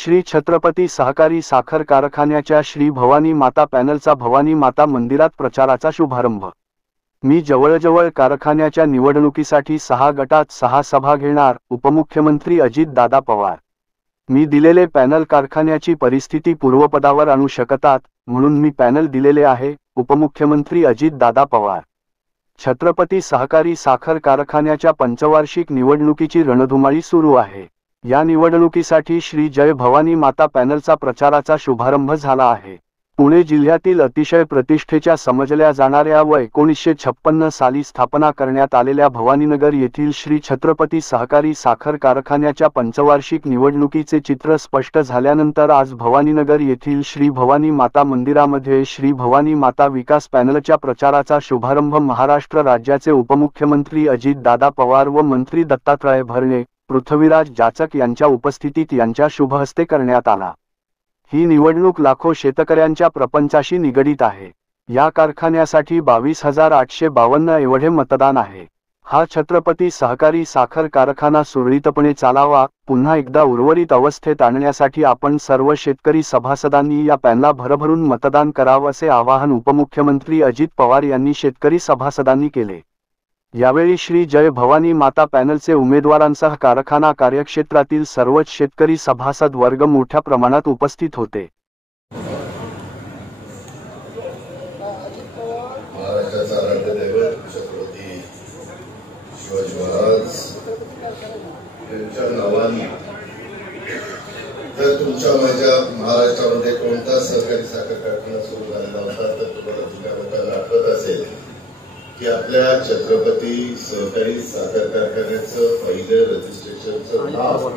श्री छत्रपती सहकारी साखर कारखान्याच्या श्री भवानी माता पॅनलचा भवानी माता मंदिरात प्रचाराचा शुभारंभ। मी जवळजवळ कारखान्याच्या निवडणुकीसाठी 6 गटात 6 सभा घेणार, उपमुख्यमंत्री अजित दादा पवार। मी दिलेले पॅनल कारखान्याची परिस्थिती पूर्वपदावर आणू शकतात, म्हणून मी पॅनल दिलेले आहे, उपमुख्यमंत्री अजित दादा पवार। छत्रपती सहकारी साखर कारखान्याच्या पंचवार्षिक निवडणुकीची रणधुमाळी सुरू आहे। या निवडणुकीसाठी श्री जय भवानी माता पॅनलचा प्रचाराचा शुभारंभ झाला आहे। पुणे जिल्ह्यातील अतिशय प्रतिष्ठेच्या समजल्या जाणाऱ्या व 1956 साली स्थापना करण्यात आलेल्या भवानीनगर येथील श्री छत्रपती सहकारी साखर कारखान्याच्या पंचवार्षिक निवडणुकीचे चित्र स्पष्ट झाल्यानंतर आज भवानीनगर येथील श्री भवानी माता मंदिरामध्ये श्री भवानी माता विकास पॅनलच्या प्रचाराचा शुभारंभ महाराष्ट्र राज्याचे उपमुख्यमंत्री अजित दादा पवार व मंत्री दत्तात्रय भरणे, पृथ्वीराज जाचक यांच्या उपस्थितीत यांच्या शुभहस्ते करण्यात आला। ही निवडणूक लाखो शेतकऱ्यांच्या प्रपंचाशी निगडीत आहे। या कारखान्यासाठी 22,852 एवढे मतदान आहे। हा छत्रपती सहकारी साखर कारखाना सुरळीतपणे चालावा, पुन्हा एकदा उर्वरित अवस्थेत आणण्यासाठी आपण सर्व शेतकरी सभासदांनी या पॅनलला भरभरून मतदान करावे असे आवाहन उपमुख्यमंत्री अजित पवार यांनी शेतकरी सभासदांनी केले। यावेळी श्री जय भवानी माता पॅनलचे उमेदवारांसह कारखाना कार्यक्षेत्रातील सर्वच शेतकरी सभासद वर्ग मोठ्या प्रमाणात उपस्थित होते। महाराष्ट्राचा राज्यदैवत छत्रपती शिवाजी महाराज यांच्या नावाने तर तुमच्या माझ्या महाराष्ट्रामध्ये कोणता सहकारी साखर कारखाना सुरू झालेला होता तर तुम्हाला जुन्या लोकांना आठवत असेल की आपल्या छत्रपती सहकारी साखर कारखान्याचं पहिलं रजिस्ट्रेशनचं नाव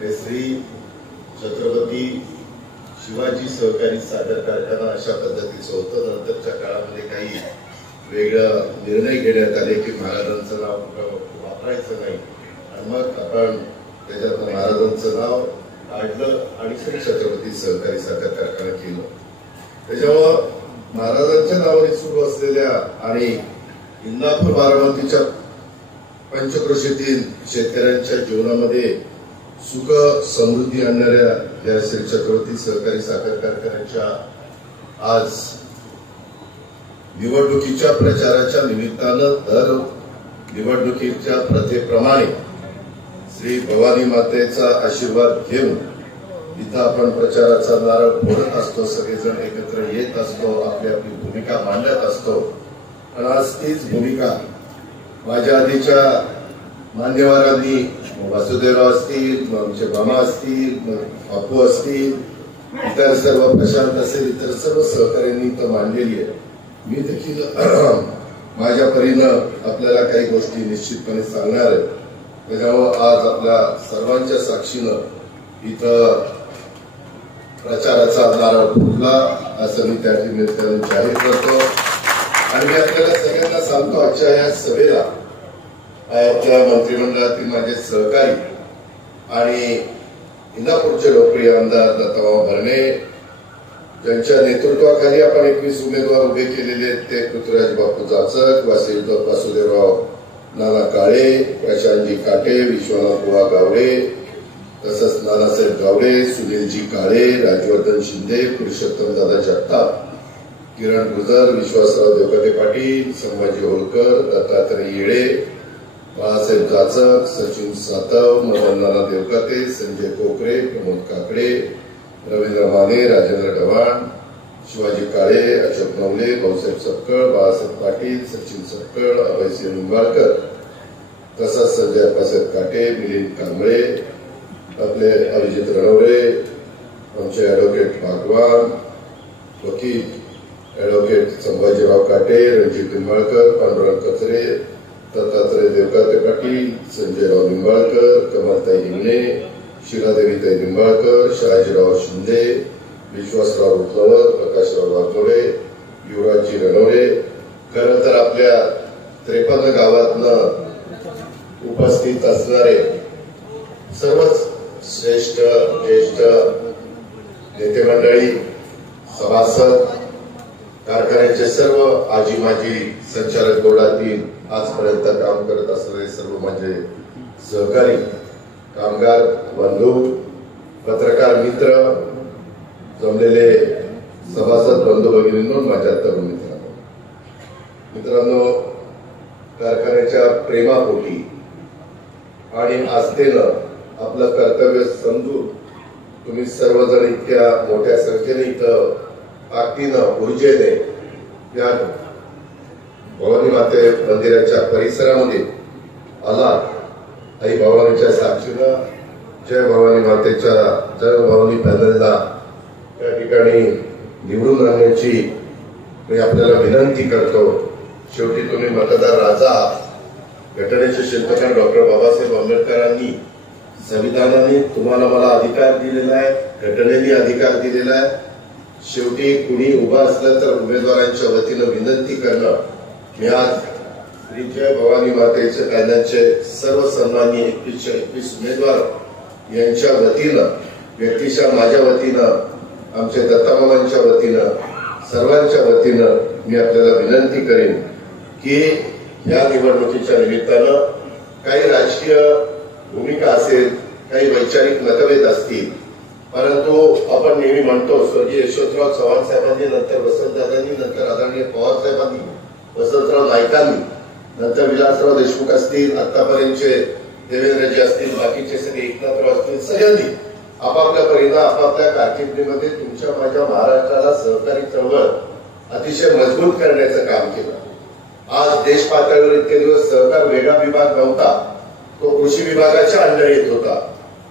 हे श्री छत्रपती शिवाजी सहकारी साखर कारखाना अशा पद्धतीचं होतं। नंतरच्या काळामध्ये काही वेगळा निर्णय घेण्यात आले की महाराजांचं नाव वापरायचं नाही आणि मग आपण त्याच्यात महाराजांचं नाव काढलं आणि श्री छत्रपती सहकारी साखर कारखाना केलं। त्याच्यामुळं महाराजांच्या नावाने सुरू असलेल्या आणि इंदापूर बारामतीच्या पंचक्रोशीतील शेतकऱ्यांच्या जीवनामध्ये सुख समृद्धी आणणाऱ्या या श्री छत्रपती सहकारी साखर कारखान्याच्या आज निवडणुकीच्या प्रचाराच्या निमित्तानं दर निवडणुकीच्या प्रथेप्रमाणे श्री भवानी मातेचा आशीर्वाद घेऊन इथं आपण प्रचाराचा नारळ फोडत असतो, सगळेजण एकत्र येत असतो, आपली आपली भूमिका मांडत असतो आणि आज तीच भूमिका माझ्या आधीच्या मान्यवरांनी वासुदेवराव असतील, आमचे मामा असतील, बापू असतील, इतर सर्व प्रशांत असेल, इतर सर्व सहकार्यांनी इथं मांडलेली आहे। मी देखील माझ्या परीनं आपल्याला काही गोष्टी निश्चितपणे सांगणार आहे। त्याच्यामुळे आज आपल्या सर्वांच्या साक्षीनं इथं प्रचाराचा नारळ फुटला असं मी त्या निमित्तानं जाहीर करतो आणि मी आपल्याला सगळ्यांना सांगतो आजच्या या सभेला त्या मंत्रिमंडळातील माझे सहकारी आणि इंदापूरचे लोकप्रिय आमदार दत्ताभाऊ भरणे ज्यांच्या नेतृत्वाखाली आपण 21 उमेदवार उभे केलेले ते पृथ्वीराज बापू जाचक, वासुदेवराव नाना काळे, प्रशांतजी काटे, विश्वनाथ बुवा गावडे, तसंच नानासाहेब गावडे, सुनीलजी काळे, राजवर्धन शिंदे, पुरुषोत्तम दादा जगताप, किरण गुजर, विश्वासराव देवकाते पाटील, संभाजी होळकर, दत्तात्रय येळे, बाळासाहेब जाचक, सचिन सातव, मदन नाना देवकाते, संजय कोकरे, प्रमोद काकडे, रवींद्र माने, राजेंद्र ढवाण, शिवाजी काळे, अशोक नवले, भाऊसाहेब सपकळ, बाळासाहेब पाटील, सचिन सपकळ, अभयसिंह निंबाळकर, तसंच संजय अप्पासाहेब काटे, मिलिंद कांबळे, आपले अभिजित रणवरे, आमचे ॲडव्होकेट भागवान, वकील ॲडव्होकेट संभाजीराव काटे, रणजित निंबाळकर, पांडुरंग कचरे, दत्तात्रय देवकाते पाटील, संजयराव निंबाळकर, कमलताई हिंगणे, शिलादेवीताई निंबाळकर, शहाजीराव शिंदे, विश्वासराव रुतलवर, प्रकाशराव वाघमोडे, युवराजजी रणवरे, खरं तर आपल्या 53 गावातनं उपस्थित असणारे सर्वच श्रेष्ठ ज्येष्ठ नेते मंडळी, सभासद, कारखान्याचे सर्व आजी माजी संचालक बोर्डातील आजपर्यंत काम करत असणारे सर्व माझे सहकारी, कामगार बंधू पत्रकार मित्र, जमलेले सभासद बंधू भगिनींनो, माझ्या तरुण मित्रांनो, कारखान्याच्या प्रेमापोटी आणि आस्थेनं आपलं कर्तव्य समजून तुम्ही सर्वजण इतक्या मोठ्या संख्येने इथं ताकदीनं ऊर्जेने या भवानी माते मंदिराच्या परिसरामध्ये आलात। आई भवानीच्या साक्षीनं जय भवानी मातेच्या जय भवानी पॅनलला त्या ठिकाणी निवडून आणण्याची मी आपल्याला विनंती करतो। शेवटी तुम्ही मतदार राजा, घटनेचे शिल्पकार डॉक्टर बाबासाहेब आंबेडकरांनी संविधानाने तुम्हाला मला अधिकार दिलेला आहे, घटनेने अधिकार दिलेला आहे। शेवटी कुणी उभा असलं तर उमेदवारांच्या वतीनं विनंती करणं, मी आज श्री जय भवानी मातेचे पॅनलचे सर्व सन्माननीय 21 उमेदवार यांच्या वतीनं, व्यक्तिशः माझ्या वतीनं, आमच्या दत्तामामांच्या वतीनं, सर्वांच्या वतीनं मी आपल्याला विनंती करेन की या निवडणुकीच्या निमित्तानं काही राजकीय भूमिका असेल, काही वैचारिक मतभेद असतील, परंतु आपण नेहमी म्हणतो स्वर्गीय यशवंतराव चव्हाण साहेबांनी, नंतर वसंतदादांनी, नंतर आदरणीय पवार साहेबांनी, वसंतराव नाईकांनी, नंतर विलासराव देशमुख असतील, आतापर्यंतचे देवेंद्रजी असतील, बाकीचे सगळे एकनाथराव असतील, सगळ्यांनी आपापल्या परीनं आपापल्या कारकिर्दीमध्ये तुमच्या माझ्या महाराष्ट्राला सहकारी चळवळ अतिशय मजबूत करण्याचं काम केलं। आज देश पातळीवर इतके दिवस सहकार वेगळा विभाग नव्हता, तो कृषी विभागाच्या अंडर येत होता।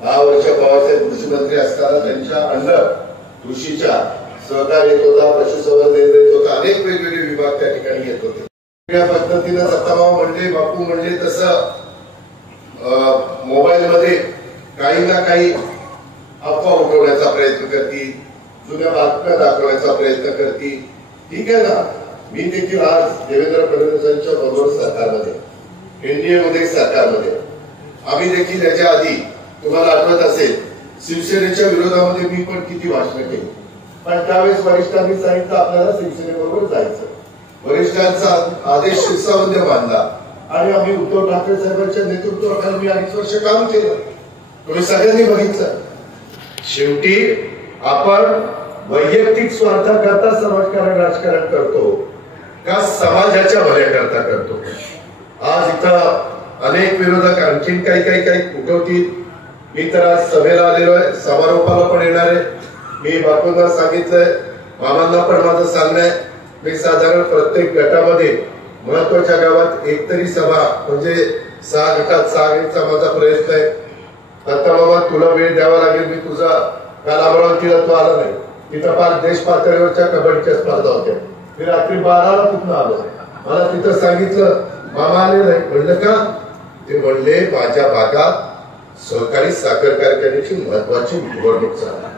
10 वर्ष पवारसाहेब कृषी मंत्री असताना त्यांच्या अंडर कृषीच्या सहकार येत होता, पशुसंवर्धन येत होता, अनेक वेगवेगळे विभाग त्या ठिकाणी येत होते। वेगळ्या पद्धतीनं दत्तामामा म्हणले, बापू म्हणले तसं मोबाईल मध्ये काही ना काही अफवा उठवण्याचा प्रयत्न करतील, जुन्या बातम्या दाखवण्याचा प्रयत्न करतील। ठीक आहे ना, मी देखील आज देवेंद्र फडणवीसांच्या बरोबर सरकारमध्ये, एनडीए मध्ये सरकारमध्ये, आम्ही देखील याच्या आधी तुम्हाला आठवत असेल शिवसेनेच्या विरोधामध्ये मी पण किती भाषणं केली, पण त्यावेळेस वरिष्ठांनी सांगितलं आपल्याला शिवसेनेबरोबर जायचं। वरिष्ठांचा आदेश शिरसावंत मानला आणि आम्ही उद्धव ठाकरे साहेबांच्या नेतृत्वाखाली मी 2.5 वर्ष काम केलं, तुम्ही सगळ्यांनी बघितलं। शेवटी आपण वैयक्तिक स्वार्थाकरता समाजकारण राजकारण करतो का समाजाच्या भल्याकरता करतो? आज इथं अनेक विरोधक आणखीन काही उठवतील। मी तर आज सभेला आलेलो आहे, समारोपाला पण येणार आहे। मी बापूंना सांगितलंय, मामांना पण माझं सांगणं आहे, मी साधारण प्रत्येक गटामध्ये महत्वाच्या गावात एकतरी सभा म्हणजे 6 गटात 6 घ्यायचा माझा प्रयत्न आहे। आता बाबा तुला वेळ द्यावा लागेल, मी तुझा काल अमरावतीला तो आला नाही, तिथं फार देश पातळीवरच्या कबड्डीच्या स्पर्धा होत्या, मी रात्री 12ला तिथून आलो, मला तिथं सांगितलं मामा आले नाही, म्हणलं का? ते म्हणले माझ्या भागात सहकारी साखर कारखान्याची महत्वाची निवडणूक झाली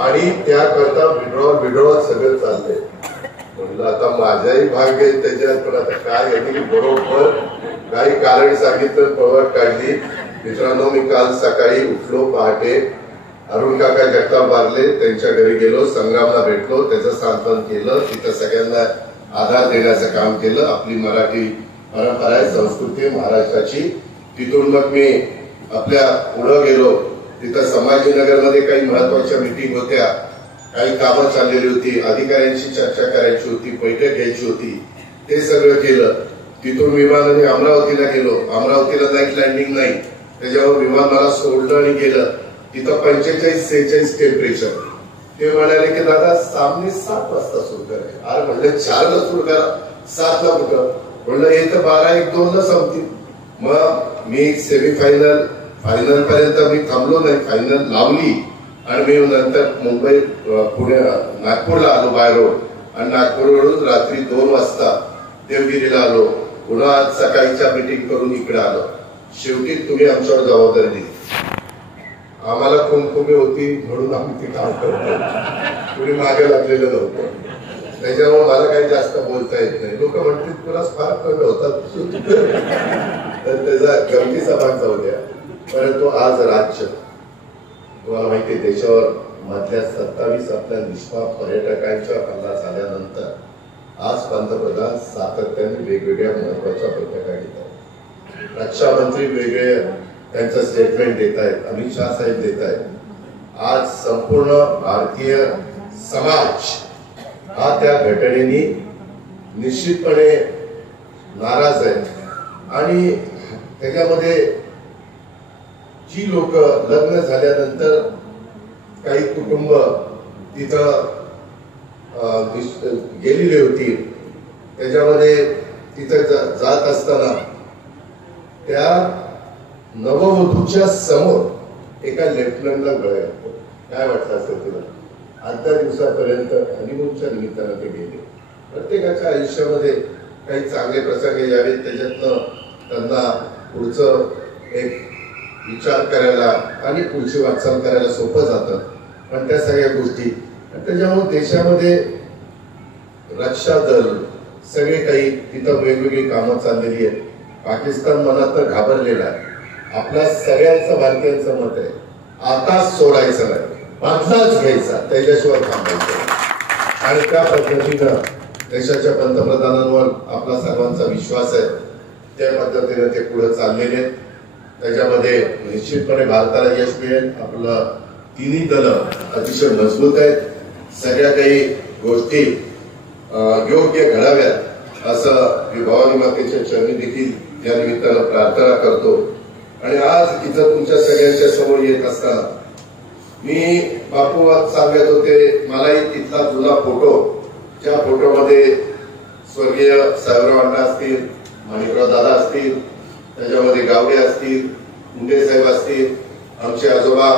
आणि त्याकरता विड्रॉल सगळं चाललंय। म्हणलं आता माझाही भाग आहे त्याच्यात, पण आता काय यांनी बरोबर काही कारण सांगितलं, पवट काढली। मित्रांनो, मी काल सकाळी उठलो पहाटे, अरुण काका जगताप बारले त्यांच्या घरी गेलो, संग्रामला भेटलो, त्याचं सांत्वन केलं, तिथं सगळ्यांना आधार देण्याचं काम केलं। आपली मराठी परंपरा आहे, संस्कृती महाराष्ट्राची। तिथून मग मी आपल्या पुढे गेलो, तिथं संभाजीनगरमध्ये काही महत्वाच्या मीटिंग होत्या, काही कामं चाललेली होती, अधिकाऱ्यांशी चर्चा करायची होती, बैठक घ्यायची होती, ते सगळं केलं। तिथून विमानाने अमरावतीला गेलो, अमरावतीला नाईट लँडिंग नाही, त्याच्यावर विमान मला सोडलं आणि गेलं। तिथं 45-46 टेम्परेचर। ते म्हणाले की दादा सामने 7 वाजता सुरू करायचे। अरे म्हणलं 4ला सुरू करा, 7ला कुठं? म्हणलं हे तर 12-1-2ला संपतील। मग मी सेमीफायनल फायनल पर्यंत मी थांबलो नाही, फायनल लावली आणि मी नंतर मुंबई पुणे नागपूरला आलो बाय रोड, आणि नागपूरवरून रात्री 2 वाजता देवगिरीला आलो, पुन्हा आज सकाळीच्या मीटिंग करून इकडे आलो। शेवटी तुम्ही आमच्यावर जबाबदारी दिली, आम्हाला कुमकुमी होती म्हणून आम्ही ते काम करतो, कुणी मागे लागलेलं नव्हतं, त्याच्यामुळे मला काही जास्त बोलता येत नाही। लोक म्हणतील तुला फार कमी होतात तर त्याचा गमतीचा भाग जाऊ द्या। परंतु आज राज्य, तुम्हाला माहिती देशावर मधल्या 27 आपल्या निष्पाप पर्यटकांच्या हल्ला झाल्यानंतर आज पंतप्रधान सातत्याने वेगवेगळ्या महत्वाच्या बैठका घेतात, रक्षा मंत्री वेगळे त्यांचं स्टेटमेंट देत आहेत, अमित शहा साहेब देत आहेत. आज संपूर्ण भारतीय समाज हा त्या घटनेने निश्चितपणे नाराज आहे. आणि त्याच्यामध्ये जी लोक लग्न झाल्यानंतर काही कुटुंब तिथं गेलेली होती, त्याच्यामध्ये तिथं जात असताना त्या नववधूच्या समोर एका लेफ्टनंटला गळा घातला. काय वाटलं असेल तुला? 8 दिवसापर्यंत हनीमूनच्या निमित्तानं ते गेले. प्रत्येकाच्या आयुष्यामध्ये काही चांगले प्रसंग यावेत, त्याच्यातनं त्यांना पुढचं एक विचार करायला आणि पुढची वाटचाल करायला सोपं जातं. पण त्या सगळ्या गोष्टी त्याच्यामुळे देशामध्ये रक्षा दल सगळे काही तिथं वेगवेगळी कामं चाललेली आहेत. पाकिस्तान मनात घाबरलेला आहे. आपल्या सगळ्यांचं भारतीयांचं मत आहे, आता सोडायचं नाही, बदलाच घ्यायचा, त्याच्याशिवाय थांबायचं. आणि त्या पद्धतीनं देशाच्या पंतप्रधानांवर आपला सर्वांचा विश्वास आहे. त्या पद्धतीने ते पुढे चाललेले आहेत. त्याच्यामध्ये निश्चितपणे भारताला यश मिळेल. आपलं तिन्ही दलं अतिशय मजबूत आहेत. सगळ्या काही गोष्टी योग्य घडाव्यात असं मी भवानी मातेच्या चरणी देखील या निमित्तानं प्रार्थना करतो. आणि आज इथं तुमच्या सगळ्यांच्या समोर येत असताना मी बापू सांगत होते, मलाही तिथला जुना फोटो, ज्या फोटोमध्ये स्वर्गीय साहेबराव अण्णा असतील, माणिकराव दादा असतील, त्याच्यामध्ये गावडे असतील, मुंडे साहेब असतील, आमचे आजोबा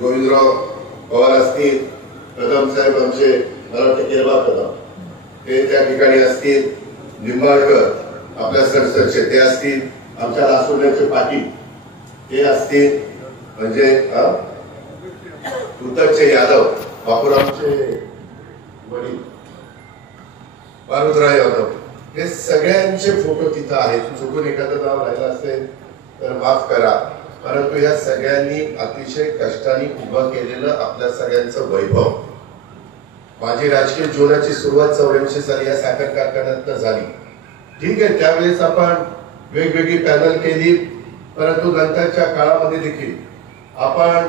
गोविंदराव पवार असतील, कदम साहेब आमचे, मला वाटतं केरबा कदम ते त्या ठिकाणी असतील, निंबाळकर आपल्या सरसरचे ते असतील, आमच्या लासुर्ण्याचे पाटील ते असतील, म्हणजे उत्तरचे यादव बापूरावचे वडील बारुदराव यादव, हे सगळ्यांचे फोटो तिथं आहेत. चुकून एखादं नाव राहिलं असेल तर माफ करा. परंतु या सगळ्यांनी अतिशय कष्टाने उभं केलेलं आपल्या सगळ्यांचं वैभव. माझी राजकीय जीवनाची सुरुवात 84 साली या साखर कारखान्यातनं झाली. ठीक आहे, त्यावेळेस आपण वेगवेगळी पॅनल केली, परंतु नंतरच्या काळामध्ये देखील आपण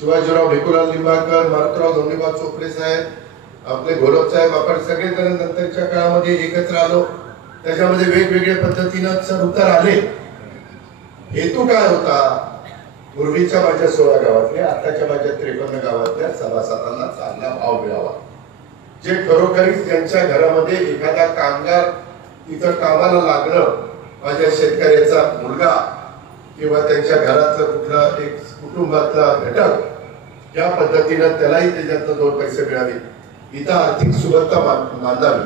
शिवाजीराव भिकुलाल लिंबाळकर, मारुतराव धोंडीबा चोपडे साहेब, आपले घोलप साहेब, आपण सगळेजण नंतरच्या काळामध्ये एकत्र आलो. त्याच्यामध्ये वेगवेगळ्या पद्धतीनं चढ उतार आले. हेतू काय होता? पूर्वीच्या माझ्या 16 गावातल्या, आताच्या माझ्या 53 गावातल्या सभासदांना चांगला भाव मिळावा. जे खरोखरीच त्यांच्या घरामध्ये एखादा कामगार तिथं कामाला लागणं, माझ्या शेतकऱ्याचा मुलगा किंवा त्यांच्या घरातलं कुठला एक कुटुंबातला घटक, या पद्धतीनं त्यालाही त्याच्यातनं 2 पैसे मिळावे, इथं आर्थिक सुबत्ता मांडावी,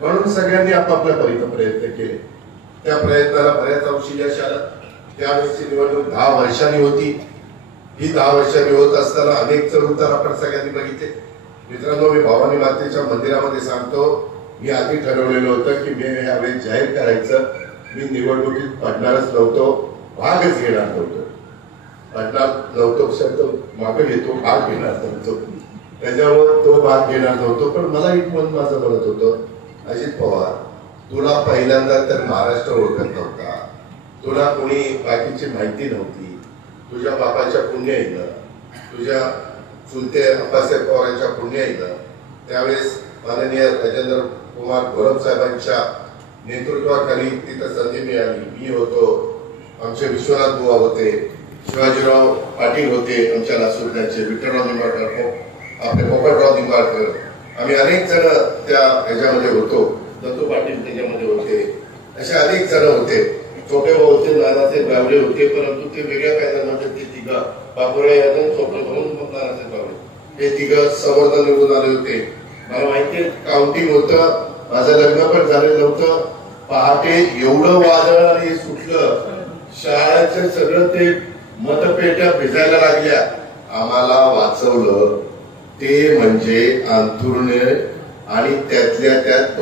म्हणून सगळ्यांनी आपापल्या परीने प्रयत्न केले. त्या प्रयत्नाला बऱ्याच अंशी यश आलं. त्यावेळेसची निवडणूक 10 वर्षांनी होती. ही 10 वर्षांनी होत असताना अनेक चढ उतार आपण सगळ्यांनी बघितले. मित्रांनो, मी भवानी मातेच्या मंदिरामध्ये सांगतो, मी आधी ठरवलेलं होतं की मी यावेळेस जाहीर करायचं, मी निवडणुकीत पडणारच नव्हतो, भागच घेणार नव्हतो. पडणार नव्हतो शब्द मागे घेतो, भाग घेणार नव्हतो. त्याच्यावर तो भाग घेणार नव्हतो. पण मला एक मन माझं म्हणत होतं, अजित पवार, तुला पहिल्यांदा तर महाराष्ट्र ओळखत नव्हता, तुला कोणी बाकीची माहिती नव्हती. तुझ्या बापाच्या पुण्याईनं, तुझ्या चुलते अप्पासाहेब पवारांच्या पुण्याईनं त्यावेळेस माननीय राजेंद्र कुमार घोलप साहेबांच्या नेतृत्वाखाली तिथं संधी मिळाली. मी होतो, आमचे विश्वनाथ बुवा होते, शिवाजीराव पाटील होते आमच्या लासुर्ण्याचे, विठ्ठलराव निंबाळकर, आपले पोपटराव निंबाळकर, आम्ही अनेक जण त्या ह्याच्यामध्ये होतो. दत्तू पाटील त्याच्यामध्ये होते, असे अनेक जण होते. छोटे भाऊ होते, नानाचे गावडे होते, परंतु ते वेगळ्या पॅनलमध्ये ते तिघं, बापुराव यादव, चोपडे म्हणून नानाचे गावडे, हे तिघं समोर निवडून आले होते. मला माहितीये काउंटिंग होतं, माझं लग्न पण झालेलं नव्हतं. पहाटे एवढं वादळ आणि सुटलं, शाळेचं सगळं ते मतपेट्या भिजायला लागल्या. आम्हाला वाचवलं ते म्हणजे अंथरुणे आणि त्यातल्या त्यात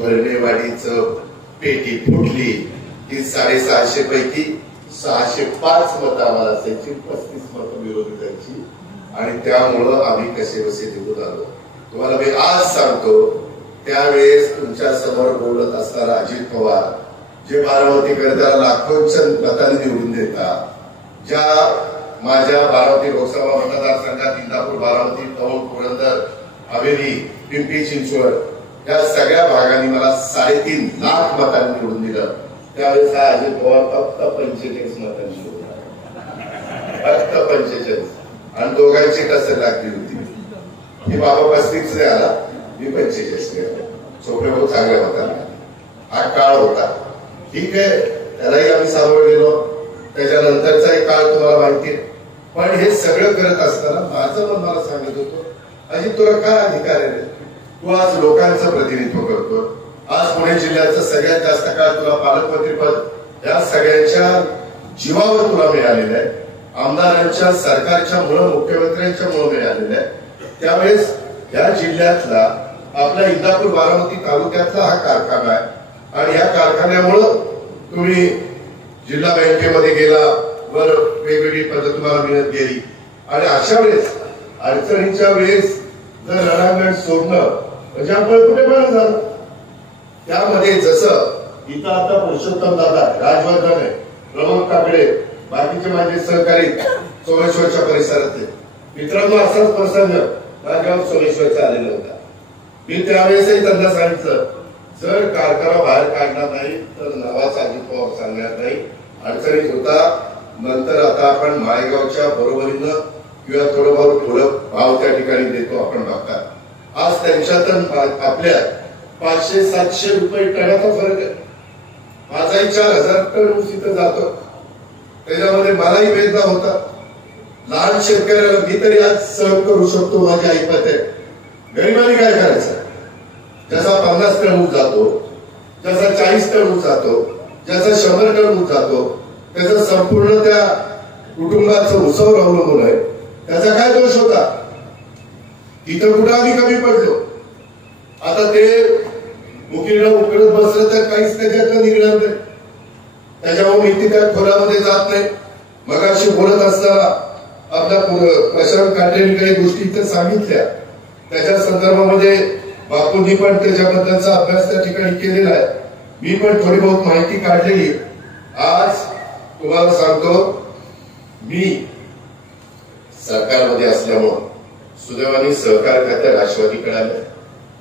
भरणेवाडीचं पेटी फुटली. ती 650 पैकी 605 मतं आम्हाला असायची, 35 मतं विरोधकांची, आणि त्यामुळं आम्ही कसे बसे निवडून आलो. तुम्हाला मी आज सांगतो, त्यावेळेस तुमच्या समोर बोलत असताना अजित पवार, जे बारामतीकरता लाखोंच्या मतांनी निवडून देतात, ज्या माझ्या बारामती लोकसभा मतदारसंघात इंदापूर, बारामती, दौंड, पुरंदर, हवेली, पिंपरी चिंचवड या सगळ्या भागांनी मला 3.5 लाख मतांनी निवडून दिलं. त्यावेळेस हा अजित पवार फक्त 45 मतांनी निवडून फक्त 45 आणि दोघांची टसल लागली होती. की बाबा 35 ने आला, मी 45 ने आला. चोपडे भाऊ चांगल्या मतांनी. हा काळ होता, ठीक आहे, त्यालाही आम्ही सामोरे गेलो. त्याच्यानंतरचा एक काळ तुम्हाला माहिती आहे. पण हे सगळं करत असताना माझं मन मला सांगत होतं, अजित तुला काय अधिकार आहे? तू आज लोकांचं प्रतिनिधित्व करतो. आज पुणे जिल्ह्याचं सगळ्यात जास्त काळ तुला पालकमंत्रीपद या सगळ्यांच्या जीवावर तुला मिळालेलं आहे. आमदारांच्या, सरकारच्या मुळे, मुख्यमंत्र्यांच्या मुळे मिळालेलं आहे. त्यावेळेस या जिल्ह्यातला आपल्या इंदापूर, बारामती तालुक्यातला हा कारखाना आहे आणि या कारखान्यामुळं तुम्ही जिल्हा बँकेमध्ये गेला, वर वेगवेगळी पद्धत तुम्हाला मिळत गेली. आणि अशा वेळेस अडचणीच्या वेळेस जर रणांगण सोडणं म्हणजे आपण कुठे पण झालं. त्यामध्ये जसं इथं आता पुरुषोत्तम दादा, राजवर्धन आहे, प्रमोद काकडे, बाकीचे माझे सहकारी सोमेश्वरच्या परिसरातले मित्रांनो, असाच प्रसंग माझ्यावर सोमेश्वरचा आलेला होता. मी त्यावेळेसही त्यांना सांगितलं, जर कारखाना बाहेर काढणार नाही तर नावाचा अजित पवार सांगणार नाही. अडचणीत होता. नंतर आता आपण माळेगावच्या बरोबरीनं किंवा थोडं भाव त्या ठिकाणी देतो आपण बघतात. आज त्यांच्यात आपल्या 500-700 रुपये टनाचा फरक आहे. माझाही 4000 टन ऊस इथं जातो. त्याच्यामध्ये मलाही भेदभाव होता. लहान शेतकऱ्याला मी तरी आज सहन करू शकतो, माझी ऐपत आहे. गरिबांनी काय करायचं? ज्याचा 50 टन ऊस जातो, ज्याचा 40 टन ऊस जातो, ज्याचा 100 टन ऊस जातो, त्याचं संपूर्ण त्या कुटुंबाचं ऊसावर अवलंबून आहे. त्याचा काय दोष होता? इथं कुठं आम्ही कमी पडलो. आता ते उकिरडा उकडत बसलं तर काहीच त्याच्यातलं निघणार नाही. त्याच्यामुळे मी त्या खोलामध्ये जात नाही. मगाशी बोलत असताना आपल्या प्रशांत काटेंनी काही गोष्टी इथं सांगितल्या. त्याच्या संदर्भामध्ये बापूंनी पण त्याच्याबद्दलचा अभ्यास त्या ठिकाणी केलेला आहे. मी पण थोडी बहुत माहिती काढलेली. आज तुम्हाला सांगतो, मी सरकारमध्ये असल्यामुळं सुदैवाने सहकार खातं राष्ट्रवादीकडे आलं,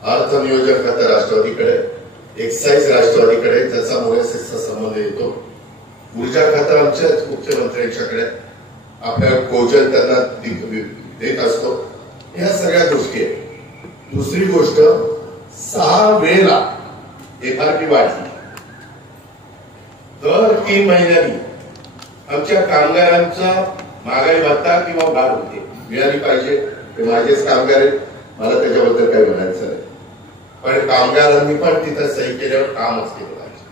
अर्थ नियोजन खातं राष्ट्रवादीकडे, एक्साईज राष्ट्रवादीकडे, ज्याचा मोएसएसचा संबंध येतो. ऊर्जा खातं आमच्या मुख्यमंत्र्यांच्याकडे, आपल्या कोजल त्यांना देत असतो. या सगळ्या गोष्टी आहेत. दुसरी गोष्ट, 6 वेळेला एफआरपी वाढली. दर 3 महिन्यांनी आमच्या कामगारांचा महागाई भत्ता किंवा वाढ होते, मिळाली पाहिजे. ते माझेच कामगार आहेत, मला त्याच्याबद्दल काही म्हणायचं नाही. पण कामगारांनी पण तिथं सही केल्यावर कामच केलं पाहिजे.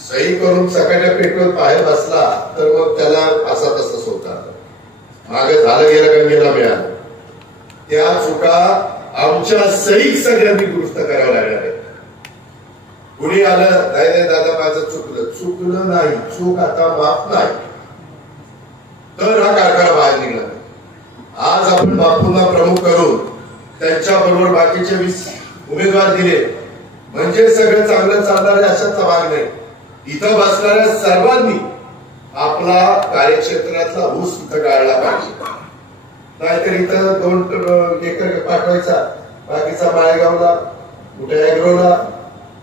सही करून सकाळच्या पेटवत बाहेर बसला तर मग त्याला असा तसंच होता. मागे झालं गेलं गंगेला मिळालं. त्या चुका आमच्या सही सगळ्यांनी दुरुस्त कराव्या लागणार आहे. कुणी आलं नाही दादा माझं चुकलं नाही, चूक आता माफ नाही, तर हा कारखाना बाहेर निघणार. आज आपण बापूंना प्रमुख करून त्यांच्या बरोबर बाकीचे 20 उमेदवार दिले म्हणजे सगळं चांगलं चालणार आहे अशाचा भाग नाही. इथं बसणाऱ्या सर्वांनी आपला कार्यक्षेत्रातला ऊस इथं गाळला पाहिजे. नाहीतर इथं 2 एकर पाठवायचा, बाकीचा माळेगावला, कुठे अॅग्रोला,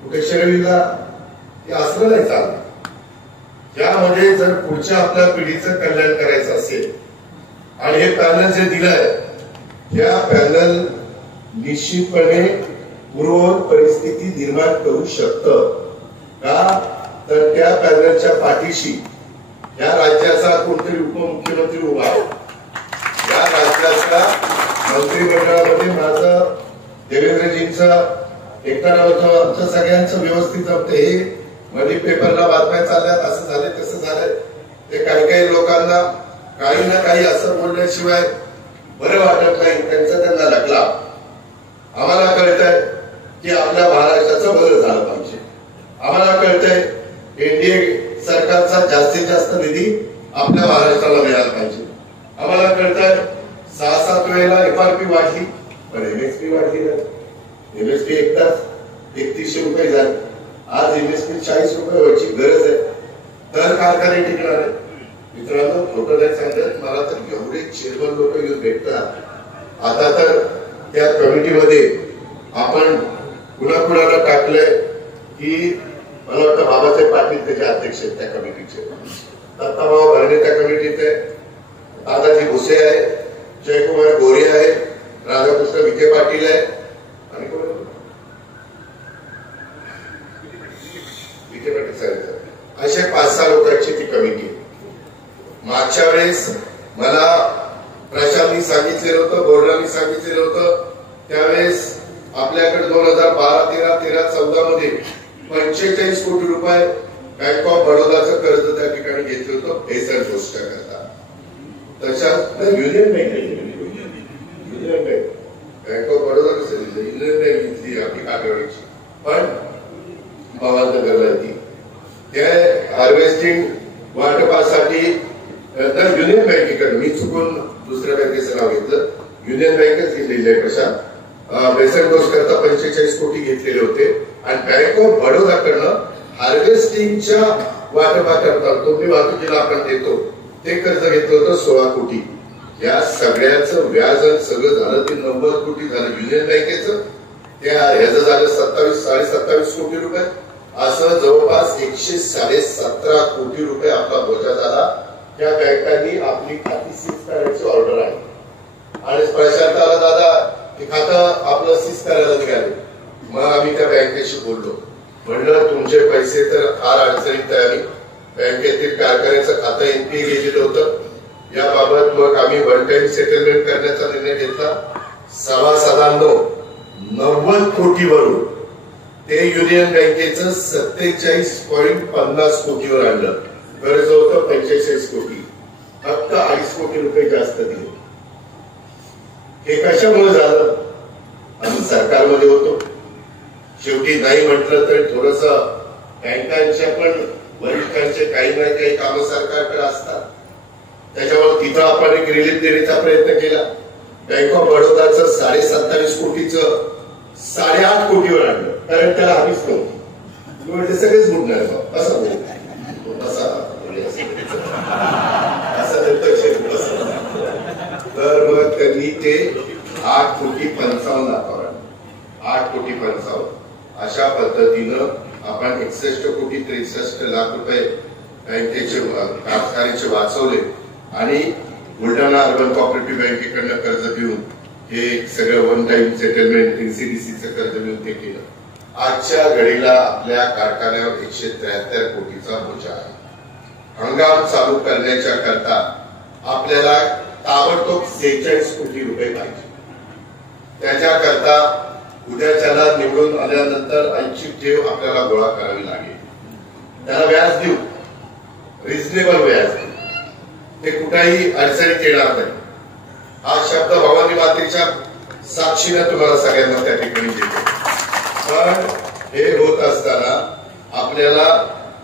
कुठे शेळीला, हे असलं नाही चालत. यामध्ये जर पुढच्या आपल्या पिढीचं कल्याण करायचं असेल आणि हे पॅनल जे दिलंय, या पॅनल निश्चितपणे पूर्ववत परिस्थिती निर्माण करू शकतं का? तर त्या पॅनलच्या पाठीशी या राज्याचा कोणतरी उपमुख्यमंत्री उभा आहे. या राज्याच्या मंत्रिमंडळामध्ये माझं, देवेंद्रजींचं, एकनाथ आमचं सगळ्यांचं व्यवस्थित जमतं. हे मध्ये पेपरला बातम्या चालल्यात, असं झालंय तसं झालंय. ते काही लोकांना काही ना काही असं बोलल्याशिवाय बरं वाटत नाही. त्यांना लागला. आम्हाला कळतंय की आपल्या महाराष्ट्राचं बरं झालं पाहिजे. आम्हाला कळतंय एनडीए सरकारचा जास्तीत जास्त निधी आपल्या महाराष्ट्राला मिळाला पाहिजे. आम्हाला कळतंय 6-7 वेळेला एफआरपी वाढली, पण एमएसपी वाढली नाही. एमएसपी एकदाच 3100 रुपये झाले. आज एमएसपी 40 रुपये व्हायची गरज आहे. तर कारखाने टिकणार आहे. मित्रांनो खोटं नाही सांगत, मला तर एवढे चेअरमन लोक येऊन भेटतात. आता तर त्या कमिटीमध्ये आपण कुणाकुणाला टाकलंय की मला वाटतं बाबासाहेब पाटील त्याचे अध्यक्ष आहेत त्या कमिटीचे, दत्ताभाऊ भरणे त्या कमिटीत आहे, दादाजी भुसे आहे, जयकुमार गोरे आहे, राधाकृष्ण विखे पाटील आहे आणि कोण विखे पाटील साहेब, असे 5-6 लोकांची ती कमिटी. मागच्या वेळेस मला प्रशांतनी सांगितलेलं होतं, बोर्डाने सांगितलेलं होतं, त्यावेळेस आपल्याकडे 2012, 13, 14 मध्ये 45 कोटी रुपये बँक ऑफ बडोदाचं कर्ज त्या ठिकाणी घेतलं होतं भेसळ गोष्ट करता. तशात union bank bank of Baroda कसं युनियन बँक घेतली आपली काठेवाडीची, पण पवारनगरला ती त्या हार्वेस्टिंग वाटपासाठी तर युनियन बँकेकडे, मी चुकून दुसऱ्या बँकेचं नाव घेतलं, युनियन बँकेच घेतली जयप्रशांत, भेसळ डोस करता 45 कोटी घेतलेले होते. आणि बँक ऑफ बडोदाकडनं हार्वेस्टिंगच्या वाटपाकरता तुम्ही वाहतुकीला आपण देतो ते कर्ज घेतलं होतं 16 कोटी. या सगळ्याचं व्याज सगळं झालं ते 90 कोटी झालं युनियन बँकेचं, त्या ह्याचं झालं 27-27 कोटी रुपये, असं जवळपास 117 कोटी रुपये आपला बोजा झाला. त्या बँकांनी आपली खाती सीज करायची ऑर्डर आहे आणि प्रशांताला दादा ते खातं आपलं सीज करायला निघाले. मग आम्ही त्या बँकेशी बोललो, म्हणलं तुमचे पैसे तर फार अडचणीत आहे, बँकेतील कारखान्याचं खातं एनपीए गेलेलं होतं, याबाबत मग आम्ही वन टाइम सेटलमेंट करण्याचा निर्णय घेतला. सभासदांनो 90 कोटीवरून ते युनियन बँकेचं 27.50 कोटीवर आणलं. कर्ज होतं 45 कोटी, फक्त 2.5 कोटी रुपये जास्त दिले. हे कशामुळे झालं? आम्ही सरकारमध्ये होतो, शेवटी नाही म्हटलं तरी थोडस बँकांच्या पण वरिष्ठांचे काही ना काही कामं सरकारकडे असतात, त्याच्यामुळे तिथं आपण एक रिलीफ देण्याचा प्रयत्न केला. बँक ऑफ बडोदाचं 27.5 कोटीचं 8.5 कोटीवर आणलं, कारण त्याला हमीच नव्हती. सगळेच बुडणार असं तर मग त्यांनी ते 8.55 कोटी अशा पद्धतीनं आपण 61 कोटी 63 लाख रुपये बँकेचे कारखान्याचे वाचवले आणि बुलढाणा अर्बन कोऑपरेटिव्ह बँकेकडनं कर्ज घेऊन हे सगळं वन टाइम सेटलमेंट एनसीडीसीचं कर्ज घेऊन ते केलं. आजच्या घडीला आपल्या कारखान्यावर 173 कोटीचा बोजा आहे. हंगाम चालू करण्याच्या करता आपल्याला ताबडतोब 46 कोटी रुपये पाहिजे. त्याच्याकरता उद्याच्याला निवडून आल्यानंतर ऐच्छिक ठेव आपल्याला गोळा करावी लागेल. त्याला व्याज देऊ, रिझनेबल व्याज देऊ, ते कुठेही अडचणीत येणार नाही. हा शब्द भवानी मातेच्या साक्षीने तुम्हाला सगळ्यांना त्या ठिकाणी देतो. पण हे होत असताना आपल्याला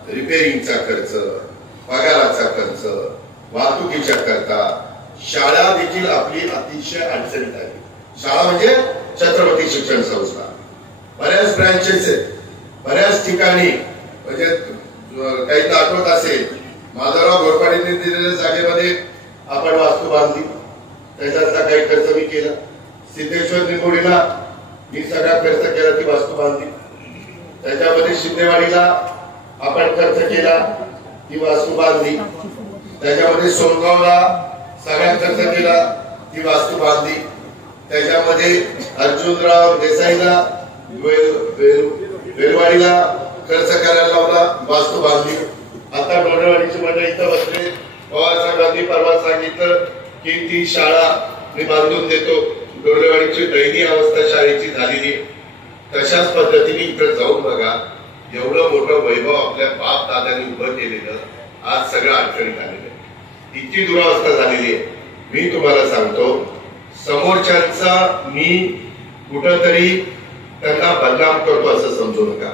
रिपेरिंगचा खर्च, पगाराचा खर्च, वाहतुकीच्या करता शाळा देखील आपली अतिशय अडचणीत आहे. शाळा म्हणजे छत्रपती शिक्षण संस्था, बऱ्याच ब्रँचेस आहेत, बऱ्याच ठिकाणी. म्हणजे काही आठवत असेल, माधवराव घोरपडेंनी दिलेल्या जागेमध्ये आपण वास्तू बांधली, त्याच्यातला काही खर्च मी केला. सिद्धेश्वर निंबोडीला मी सगळा खर्च केला, ती वास्तू बांधली. त्याच्यामध्ये शिंदेवाडीला आपण खर्च केला, ती वास्तू बांधली. त्याच्यामध्ये सोनगावला सगळा खर्च केला, ती वास्तू बांधली. त्याच्यामध्ये अर्जुनराव देसाईला वेलवाडीला खर्च करायला लावला, वास्तू बांधली. आता डोंडवाडीची मंडळी इथं बसले, पवार साहेबांनी परवा सांगितलं की ती शाळा मी बांधून देतो. डोंडवाडीची दयनीय अवस्था शाळेची झालेली. तशाच पद्धतीने इकडे जाऊन बघा, एवढं मोठं वैभव आपल्या बाप दादांनी उभं केलेलं आज सगळं अडचणीत आलेलं आहे. इतकी दुरावस्था झालेली आहे. मी तुम्हाला सांगतो, समोरच्यांचा मी कुठंतरी त्यांना बदनाम करतो असं समजू नका.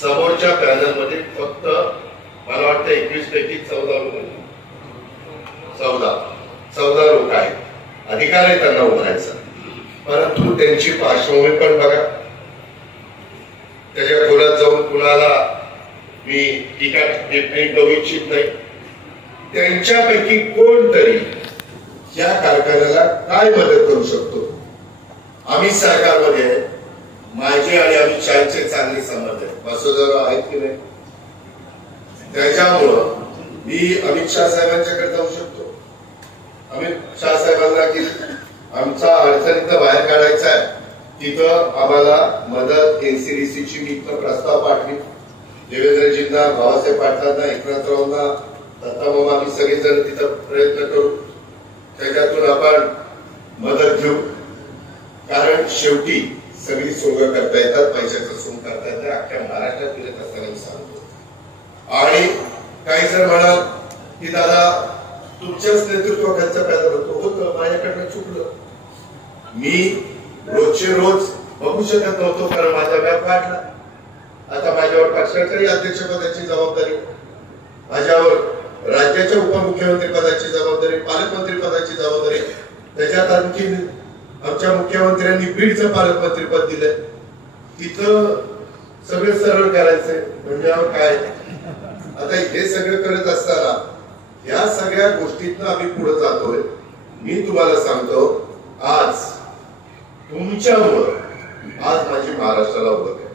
समोरच्या पॅनलमध्ये फक्त मला वाटतं 21 पैकी 14 लोक आहेत. अधिकार आहे त्यांना उभारायचा, परंतु त्यांची पार्श्वभूमी पण बघा. त्याच्या खोलात जाऊन कुणाला मी टीका टिप्पणी करू इच्छित नाही. त्यांच्यापैकी कोणतरी या कारखान्याला काय मदत करू शकतो? आम्ही सरकारमध्ये आहे, माझे आणि अमित शहाचे चांगले संबंध आहेत, वासुदेवराव आहेत की नाही? त्याच्यामुळं मी अमित शहा साहेबांच्याकडे जाऊ शकतो. अमित शहा साहेबांना की आमचा अडचणीत बाहेर काढायचा आहे, तिथं आम्हाला मदत एनसीडीसीची मी प्रस्ताव पाठवी. देवेंद्रजींना, बाबासाहेब पाटलांना, एकनाथरावांना, दत्तामामा, आम्ही सगळेजण तिथं प्रयत्न करू, त्याच्यातून आपण मदत घेऊ. कारण शेवटी सगळी सोंग करता येतात, पैशाचं सोंग करता येतं, अख्ख्या महाराष्ट्रात फिरत असताना मी सांगतो. आणि काही जर म्हणाल की दादा तुमच्याच नेतृत्वाखालचा पैदा होतं, माझ्याकडनं चुकलं, मी रोजचे रोज बघू शकत नव्हतो कारण माझा व्याप वाढला. आता माझ्यावर पक्षाच्याही अध्यक्षपदाची जबाबदारी, माझ्यावर राज्याच्या उपमुख्यमंत्री पदाची जबाबदारी, पालकमंत्री पदाची जबाबदारी, त्याच्यात आणखी आमच्या मुख्यमंत्र्यांनी बीडचं पालकमंत्री पद दिलंय, तिथं सगळं सरळ करायचंय म्हणजे काय. आता हे सगळं करत असताना या सगळ्या गोष्टीतनं आम्ही पुढे जातोय. मी तुम्हाला सांगतो, आज तुमच्यामुळं आज माझी महाराष्ट्राला ओळख आहे.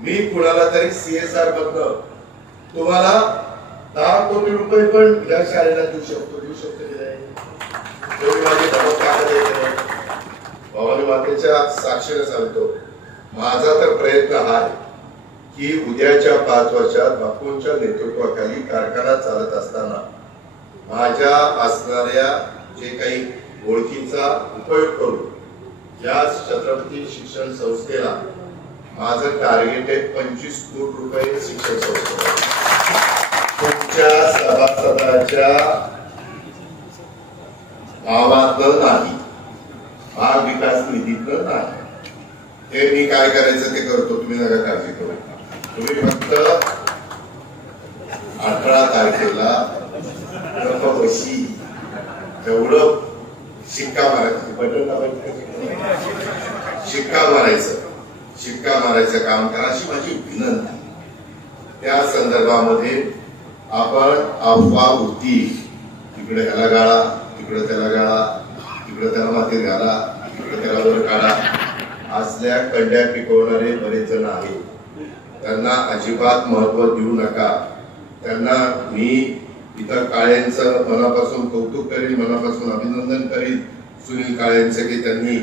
मी कुणाला तरी CSR मधनं तुम्हाला 10 कोटी रुपये पण या शाळेला देऊ शकतो की नाही? माझी भवानी मातेच्या साक्षीने सांगतो, माझा तर प्रयत्न हा आहे की उद्याच्या 5 वर्षात बापूंच्या नेतृत्वाखाली कारखाना चालत असताना माझ्या असणाऱ्या जे काही ओळखीचा उपयोग करून या छत्रपती शिक्षण संस्थेला माझं टार्गेट आहे 25 कोटी रुपये शिक्षण संस्थेला. तुमच्या सभासदाच्या भावातलं नाही, भाग विकास निधीतलं नाही. ते मी काय करायचं ते करतो, तुम्ही नका काळजी करू. तुम्ही फक्त 18 तारखेला गप्पबशी एवढं शिक्का मारायचं, बटन दाबायचं, शिक्का मारायचं काम करा अशी माझी विनंती. त्या संदर्भामध्ये आपण अफवा होती, तिकडे ह्याला गाळा, तिकडे त्याला गाळा, तिकडे त्याला मातीत घाला, तिकडे त्याला वर काढा, असल्या कंड्या पिकवणारे बरेच जण आहेत. त्यांना अजिबात महत्व देऊ नका. त्यांना मी इतर काळेंचं मनापासून कौतुक करीन, मनापासून अभिनंदन करीन सुनील काळेंचं की त्यांनी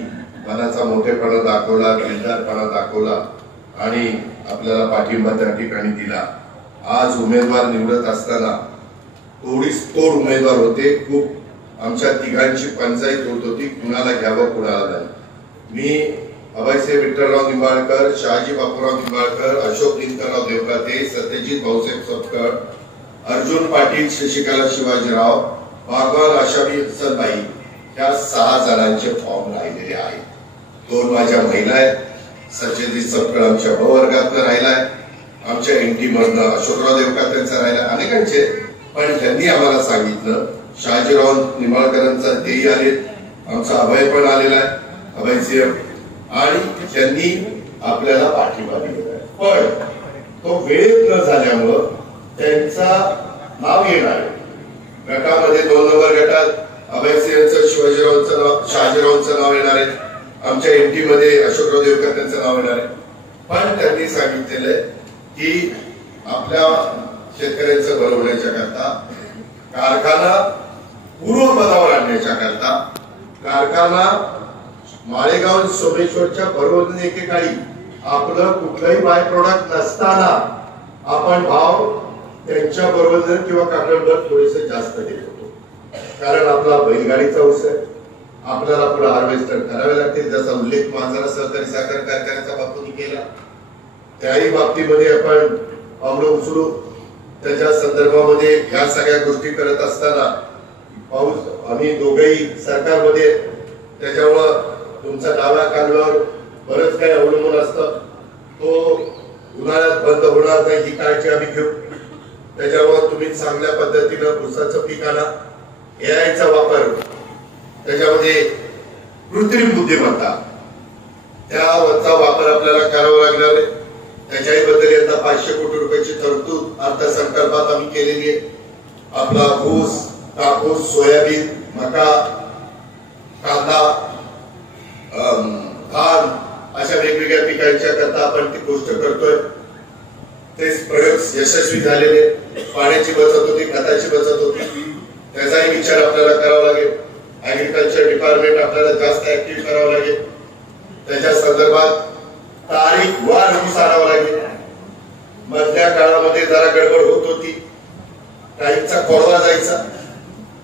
मनाचा मोठेपणा दाखवला, दिलदारपणा दाखवला आणि आपल्याला पाठिंबा त्या ठिकाणी दिला. आज उमेदवार निवडत असताना थोडीच तोड उमेदवार होते, खूप आमच्या तिघांची पंचायत होत होती, कुणाला घ्यावं कुणाला नाही. मी अभयसिंह विठ्ठलराव निंबाळकर, शहाजी बापूराव निंबाळकर, अशोक दिनकरराव देवकाते, सत्यजित भाऊसाहेब सपकाळ, अर्जुन पाटील, शशिकला शिवाजीराव, भागवान आशाबी सलबाई या 6 जणांचे फॉर्म राहिलेले आहेत. 2 माझ्या महिला आहेत, सत्यजित सपकाळ आमच्या ब वर्गातनं राहिलाय, आमच्या एनटी मधनं अशोकराव देवकातेंचा राहिला, अनेकांचे. पण त्यांनी आम्हाला सांगितलं शहाजीराव निंबाळकरांचा तेही आले, आमचा अभय पण आलेला आहे, अभयसिंह, आणि त्यांनी आपल्याला पाठिंबा दिलेला आहे. पण तो वेळेत न झाल्यामुळं त्यांचा नाव येणार आहे. गटामध्ये 2 नंबर गटात अभयसिंहचं, शिवाजीरावांचं नाव, शहाजीरावांचं नाव येणार आहे. आमच्या एनटी मध्ये अशोकराव देवकातेंचं नाव येणार आहे. पण त्यांनी सांगितलेलं आहे की आपल्या शेतकऱ्यांचं बरं होण्याच्या करता, कारखाना पूर्वपदावर आणण्याच्या करता, कारखाना माळेगाव सोमेश्वरच्या बरोबर एकेकाळी आपलं कुठलंही बाय प्रोडक्ट नसताना आपण भाव त्यांच्या बरोबर किंवा काकडवर थोडेसे जास्त देत होतो. कारण आपला बैलगाडीचा ऊस आहे, आपल्याला पुढे हार्वेस्टर करावे लागतील, जसा उल्लेख मांजरा सहकारी साखर कारखान्याच्या बाबतीत केला. त्याही बाबतीमध्ये आपण पावलं उचलू. त्याच्या संदर्भामध्ये ह्या सगळ्या गोष्टी करत असताना पाऊस आम्ही दोघेही सरकारमध्ये, त्याच्यामुळं तुमचा डाव्या कालव्यावर बरंच काही अवलंबून असतं. तो उन्हाळ्यात बंद होणार नाही ही काळजी आम्ही घेऊ. त्याच्यामुळे तुम्ही चांगल्या पद्धतीनं ऊसाचं पीक आणा. एआयचा वापर, त्याच्यामध्ये कृत्रिम बुद्धिमत्ता, त्याचा वापर आपल्याला करावा लागणार आहे. त्याच्याही बद्दल यंदा 500 कोटी रुपयाची तरतूद अर्थसंकल्पात आम्ही केलेली आहे. आपला ऊस, कापूस, सोयाबीन, मका, कांदा, धान अशा वेगवेगळ्या पिकांच्या करता आपण ती गोष्ट करतोय. ते प्रयोग यशस्वी झालेले. पाण्याची बचत होती, खताची बचत होती, त्याचाही विचार आपल्याला करावा लागेल. ऍग्रीकल्चर डिपार्टमेंट आपल्याला जास्त ऍक्टिव्ह करावं लागेल. त्याच्या संदर्भात तारीख वार ऊस आणावं लागेल. मधल्या काळामध्ये जरा गडबड होत होती, काहींचा खोडवा जायचा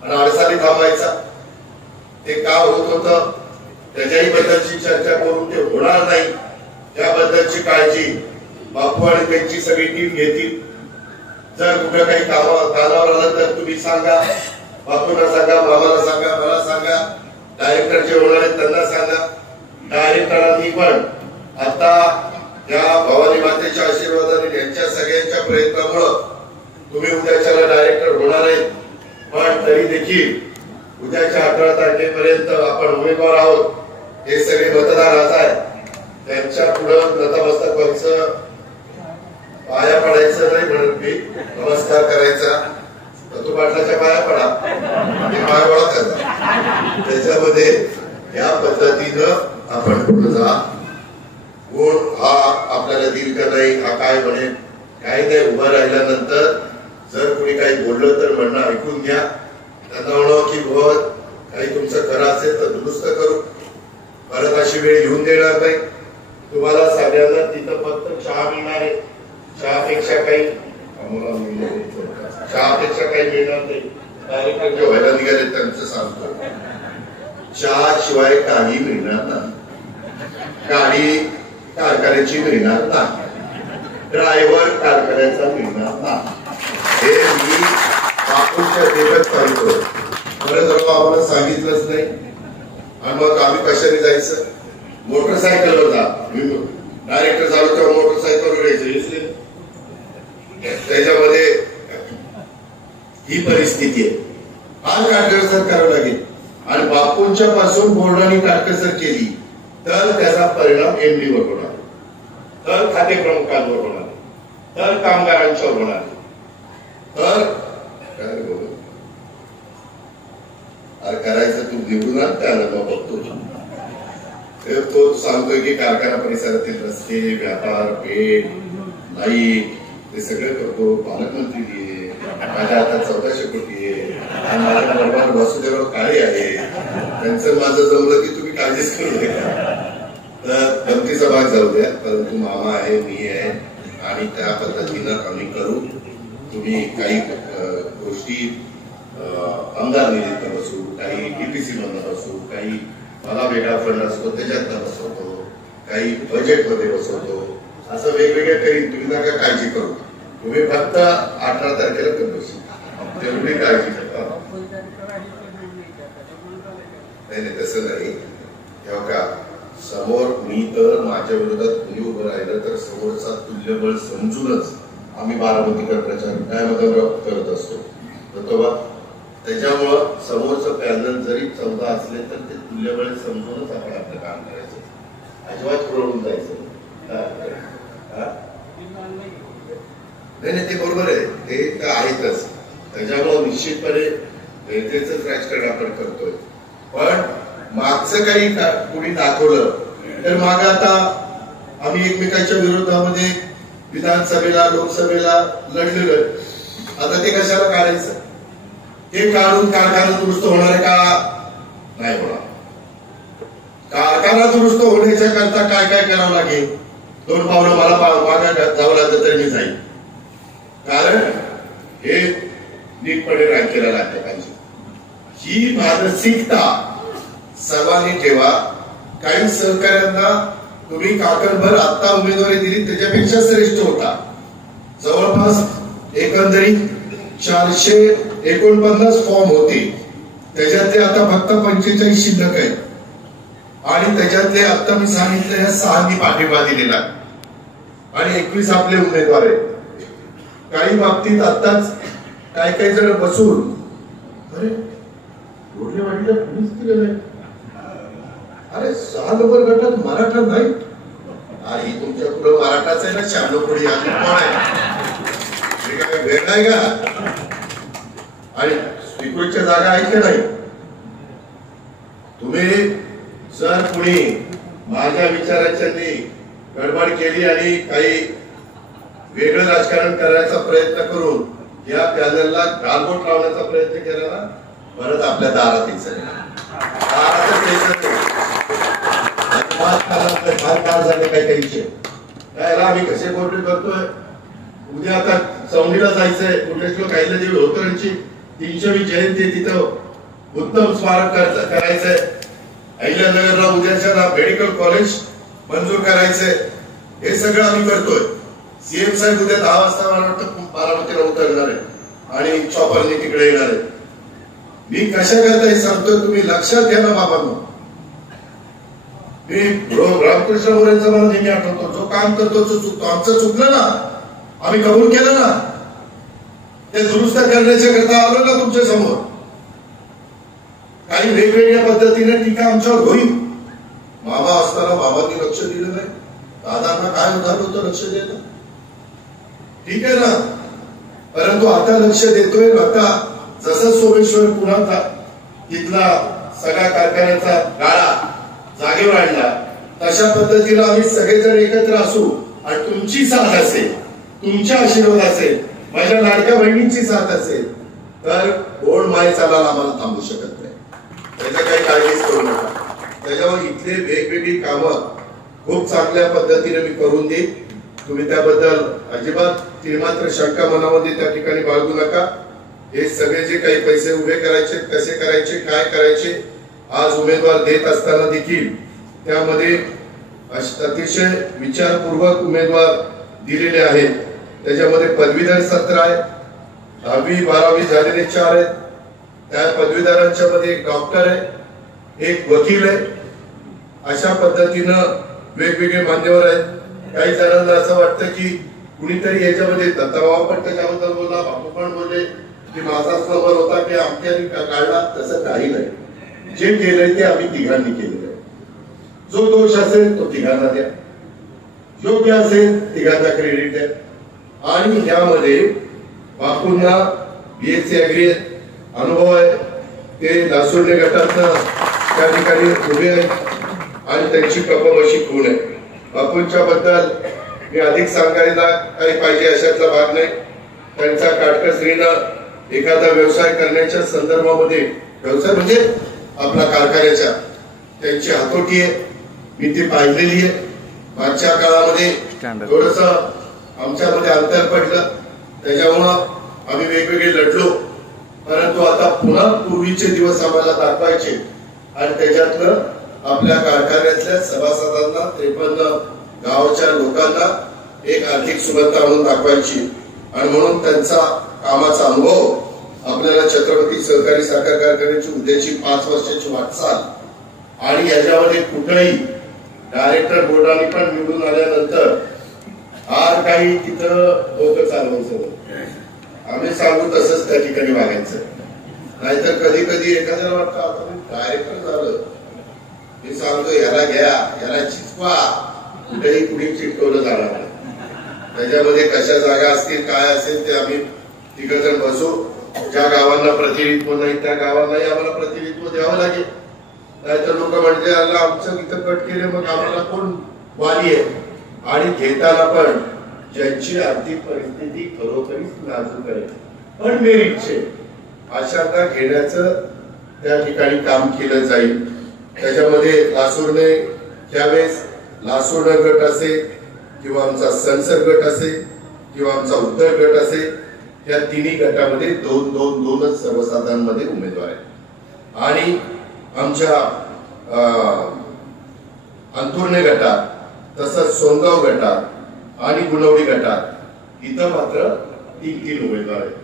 आणि अडचणी थांबायचा. ते का होत होतं त्याच्याही बद्दलची चर्चा करून ते होणार नाही त्याबद्दलची काळजी बापू आणि त्यांची सगळी टीम घेतील. जर कुठं काही कामावर आलं तर तुम्ही सांगा, बापूंना सांगा, मामाला सांगा, मला सांगा, डायरेक्टर जे होणार आहेत त्यांना सांगा. डायरेक्टरांनी पण आता या भवानी मातेच्या आशीर्वादाने यांच्या सगळ्यांच्या प्रयत्नामुळं तुम्ही उद्याच्याला डायरेक्टर होणार आहेत. पण तरी देखील उद्याच्या 18 तारखेपर्यंत आपण उमेदवार आहोत. हे सगळे मतदार आज आहे, त्यांच्या पुढं नतमस्तक व्हायचं, पाया पडायचं नाही म्हणत मी, नमस्कार करायचा. तू पाटलाच्या पाया पडा, पाय वळा त्याचा. त्याच्यामध्ये या पद्धतीनं आपण पुढे जा. कोण हा आपल्याला दिल का नाही, हा काय म्हणेल काही नाही. उभं राहिल्यानंतर जर कोणी काही बोललं तर म्हणणं ऐकून घ्या. त्यांना म्हणा की बहुत काही तुमचं खरं असेल तर दुरुस्त करू. परत अशी वेळ येऊन देणार नाही. तुम्हाला सगळ्यांना तिथं फक्त चहा मिळणार आहे. चहापेक्षा काही मिळणार नाही. डायरेक्टर जे व्हायला निघाले त्यांचं सांगतो, चहा शिवाय काही मिळणार नाही. गाडी कारखान्याची मिळणार नाही. ड्रायव्हर कारखान्याचा मिळणार नाही. हे मी बापूंच्या देवत सांगतो. बरं जर आम्हाला सांगितलंच नाही आणि मग आम्ही कशाने जायचं? मोटरसायकलवर जा. डायरेक्टर झालो तेव्हा मोटरसायकलवर यायचं. त्याच्यामध्ये ही परिस्थिती आहे. फार काटकसर करावं लागेल. आणि बापूंच्या पासून बोर्डाने काटकसर केली तर त्याचा परिणाम एमडीवर होणार, तर खाते प्रमुखांवर होणार, तर कामगारांच्यावर होणार, तर काय बोल अरे करायचं तू निवडून आण त्याला मग बघतो. तो सांगतोय की कारखाना परिसरातील रस्ते, व्यापार, पेठ, लाईट हे सगळं करतो. पालकमंत्री आहे, माझ्या हातात 1400 कोटी आहे आणि माझ्या बरोबर वासुदेवराव काळे आहे. त्यांचं माझं जमलं की तुम्ही काळजीच करू नका. तर गमतीचा भाग जाऊ द्या. परंतु मामा आहे, मी आहे आणि त्या पद्धतीनं आम्ही करू. तुम्ही काही गोष्टी आमदार निधीतनं बसू, काही डीपीसी मधनं बसू, काही मला वेगळा फंड असतो त्याच्यातनं बसवतो, काही बजेटमध्ये बसवतो, असं वेगवेगळ्या काही. तुम्ही नका काळजी करू. तुम्ही फक्त 18 तारखेला करत बसू, तेवढी काळजी करता. नाही तसं नाही. तेव्हा का समोर मी तर माझ्या विरोधात कुणी उभं राहिलं तर समोरचा तुल्यबळ समजूनच आम्ही बारामतीकर प्रचार काय करत असतो. त्याच्यामुळं समोरचं पॅनल जरी 14 असले तर ते तुल्यबळ समजूनच आपण आपलं काम करायचं. अजिबात पुरवून जायचं नाही. ते बरोबर आहे, ते तर आहेतच. त्याच्यामुळं निश्चितपणे वेगळेच राजकारण आपण करतोय. पण मागचं काही कोणी दाखवलं तर माग आता आम्ही एकमेकांच्या विरोधामध्ये विधानसभेला, लोकसभेला लढलेलं. आता ते कशाला काढायचं? ते काढून कारखाना दुरुस्त होणार का? नाही होणार. कारखाना दुरुस्त होण्याच्या करता काय काय करावं लागेल? 2 पावलं मला मागे जावं लागलं तरी मी जाईल. कारण हे नीटपणे राखलेलं लागलं पाहिजे. ही मानसिकता सर्वांनी ठेवा. काही सहकार्यांना तुम्ही काकणभर आता उमेदवारी दिली त्याच्यापेक्षा श्रेष्ठ होता. जवळपास एकंदरीत 449 फॉर्म होते. त्याच्यातले आता फक्त 45 शिल्लक आहेत आणि त्याच्यातले आता मी सांगितलं या 6 पाठिंबा दिलेला आणि 21 आपले उमेदवार आहेत. काही बाबतीत आताच काही जण बसून अरे रोडले वाटलं कुणीच केलं नाही. अरे 6 नंबर गटात मराठा नाही. ही तुमच्या पुढे मराठाच आहे ना. 96 कोणी कोण आहे? काय वेळ आहे का? आणि स्वीकृतच्या जागा आहेत की नाही? तुम्ही जर कुणी माझ्या विचारांची गडबड केली आणि काही वेगळं राजकारण करायचा प्रयत्न करून या पॅनलला गालबोट लावण्याचा प्रयत्न केला ना, परत आपल्या दारात यायचं त्याला आम्ही कसे कोर्ट करतोय. उद्या आता चौंडीला जायचंय, कुठे काही होतरांची 300वी जयंती, तिथं उत्तम स्मारक करायचंय. अहिल्यानगरला उद्याच्या मेडिकल कॉलेज मंजूर करायचंय. हे सगळं आम्ही करतोय. सीएम साहेब उद्या 10 वाजता मला वाटतं बारामतीला उतरणार आहे आणि चॉपरने तिकडे येणार आहे. मी कशा करता हे सांगतोय, तुम्ही लक्षात घ्या ना बाबांनो. मी रामकृष्ण मोरेंचा मला नेहमी आठवतो, जो काम करतो तो चुकतो. आमचं चुकलं ना, आम्ही कबूल केलं ना, ते दुरुस्त करण्याच्या करता आलो ना तुमच्या समोर. काही वेगवेगळ्या पद्धतीने टीका आमच्यावर होईल. मामा असताना बाबांनी लक्ष दिलं नाही, दादांना काय उदाहरण होतं लक्ष द्यायला, ठीक आहे ना. परंतु आता लक्ष देतोय. आता जसं सोमेश्वर पुण्याचा तिथला सगळ्या कारखान्याचा गाळा जागेवर आणला, तशा पद्धतीनं आम्ही सगळेजण एकत्र असू आणि तुमची साथ असेल, तुमच्या आशीर्वाद असेल, माझ्या लाडक्या बहिणींची साथ असेल, तर गोड माय चालायला आम्हाला थांबू शकत नाही. त्याच्या काही काळजीच करू नका. त्याच्यावर इथले वेगवेगळी कामं खूप चांगल्या पद्धतीने मी करून देईन. तुम्ही त्याबद्दल अजिबात तिळमात्र शंका मनामध्ये त्या ठिकाणी बाळगू नका. हे सगळे जे काही पैसे उभे करायचे, कसे करायचे, काय करायचे, आज उमेदवार देत असताना देखील त्यामध्ये अतिशय विचारपूर्वक उमेदवार दिलेले आहेत. त्याच्यामध्ये पदवीधर 17 आहेत, 10वी 12वी झालेले 4 आहेत. त्या पदवीधरांच्या मध्ये एक डॉक्टर आहे, एक वकील आहे. अशा पद्धतीनं वेगवेगळे मान्यवर आहेत. काही जणांना असं वाटतं की कुणीतरी याच्यामध्ये दत्ताभाऊ पण त्याच्याबद्दल बोलला, बापू पण बोलले की माझाच नंबर होता की आमच्यानी काढला. तसं काही नाही. जे केलंय ते आम्ही तिघांनी केलेलं आहे. जो दोष असेल तो तिघांना द्या, योग्य असेल तिघांना क्रेडिट द्या. आणि यामध्ये बापूंना बीएससी अग्री अनुभव आहे. ते लासुर्डे गटातनं त्या ठिकाणी उभे आहेत आणि त्यांची कपमशी खूण आहे. बापूंच्या बद्दल मी अधिक सांगायला काही पाहिजे अशातला भाग नाही. त्यांचा काटकसरीनं एखादा व्यवसाय करण्याच्या संदर्भामध्ये, व्यवसाय म्हणजे आपला कारखान्याच्या, त्यांची हातोटी आहे. मी ती पाहिलेली आहे. मागच्या काळामध्ये थोडस आमच्यामध्ये अंतर पडलं, त्याच्यामुळं आम्ही वेगवेगळे लढलो. परंतु आता पुन्हा पूर्वीचे दिवस आम्हाला दाखवायचे आणि त्याच्यातलं आपल्या कारखान्यातल्या सभासदांना, 53 गावाच्या लोकांना एक आर्थिक सुबत्ता म्हणून दाखवायची. आणि म्हणून त्यांचा कामाचा अनुभव आपल्याला छत्रपती सहकारी साखर कारखान्याची उद्याची 5 वर्षाची वाटचाल आणि याच्यामध्ये कुठेही डायरेक्टर बोर्डाने पण निवडून आल्यानंतर फार काही तिथं डोकं चालवायचं, आम्ही सांगू तसंच त्या ठिकाणी वागायचं. नाहीतर कधी कधी एखाद्याला वाटतं आता मी डायरेक्टर झालं, मी सांगतो याला घ्या, याला चिचवा, कुठेही कुणी चिटकवलं जाणार नाही. त्याच्यामध्ये कशा जागा असतील, काय असेल ते आम्ही तिघजण बसू. ज्या गावांना प्रतिनिधित्व नाही त्या गावांनाही आम्हाला प्रतिनिधित्व द्यावं लागेल. नाहीतर लोक म्हणते आमचं इथं कट केले मग आम्हाला कोण वाली आहे. आणि घेताना पण ज्यांची आर्थिक परिस्थिती खरोखरीच नाजूक आहे पण मेरिटचे, अशांना घेण्याचं त्या ठिकाणी काम केलं जाईल. त्याच्यामध्ये लासूरने त्यावेळेस लासूर गट असेल किंवा आमचा संसद गट असेल किंवा आमचा उत्तर गट असेल, त्या तिन्ही गटामध्ये 2-2-2च सर्वसाधारणमध्ये उमेदवार आहेत. आणि आमच्या अंथुर्णे गटात, तसंच सोनगाव गटात आणि गुणवडी गटात इथं मात्र 3-3 उमेदवार आहेत.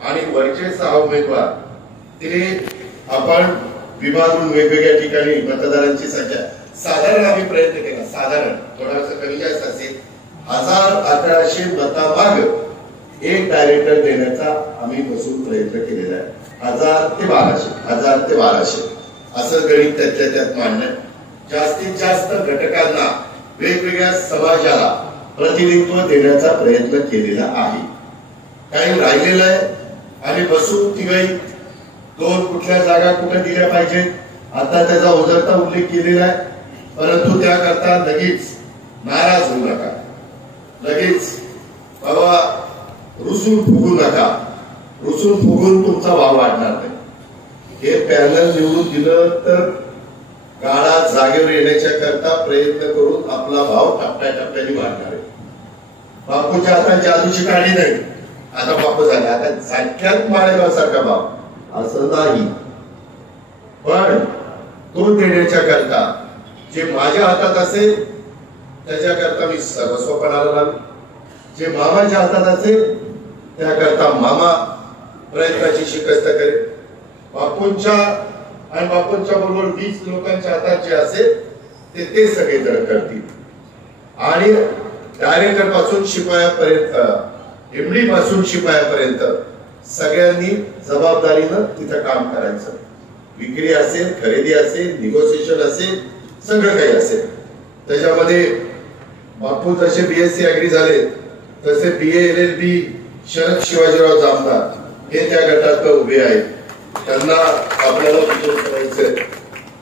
आणि वरचे 6 उमेदवार ते आपण विभागून वेगवेगळ्या ठिकाणी मतदारांची संख्या साधारण आम्ही प्रयत्न केला, साधारण थोडासा कमी जास्त असेल 1100 मतामाग एक डायरेक्टर देण्याचा आम्ही बसून प्रयत्न केलेला आहे. 1000 ते 1200 असं गणित त्यातल्या त्यात मांडणं. जास्तीत जास्त घटकांना, वेगवेगळ्या समाजाला प्रतिनिधित्व देण्याचा प्रयत्न केलेला आहे. काही राहिलेलं आहे आणि बसू तिघही दोन कुठल्या जागा कुठे दिल्या पाहिजेत आता त्याचा ओझरता उल्लेख केलेला आहे. परंतु त्याकरता लगेच नाराज होऊ नका, लगेच बाबा रुसून फुगू नका. रुसून फुगून तुमचा भाव वाढणार नाही. हे पॅनल निवडून दिलं तर गाडा जागेवर येण्याच्या करता प्रयत्न करून आपला भाव टप्प्याटप्प्याने वाढणार आहे. बापूच्या आता जादूची काढी नाही. आता बापू झाले आता सारख्यात माळेगावसारखा भाव असं नाही, पण तो देण्याच्या करता जे माझ्या हातात असेल त्याच्याकरता मी सर्वस्वपणाला लावेन. जे मामाच्या हातात असेल त्याकरता मामा प्रयत्नाची शिकस्त करेल. बापूंच्या आणि बापूंच्या बरोबर 20 लोकांच्या हातात जे असेल ते सगळे जण करतील. आणि डायरेक्टर पासून शिपायापर्यंत, एमडी पासून शिपायापर्यंत सगळ्यांनी जबाबदारीनं तिथं काम करायचं. विक्री असेल, खरेदी असेल, निगोसिएशन असेल, सगळं काही असेल. त्याच्यामध्ये बापू जसे बीएससी अॅग्री झाले तसे BA LLB शरद शिवाजीराव जामदार हे त्या गटात उभे आहेत. त्यांना आपल्याला विजय करायचं.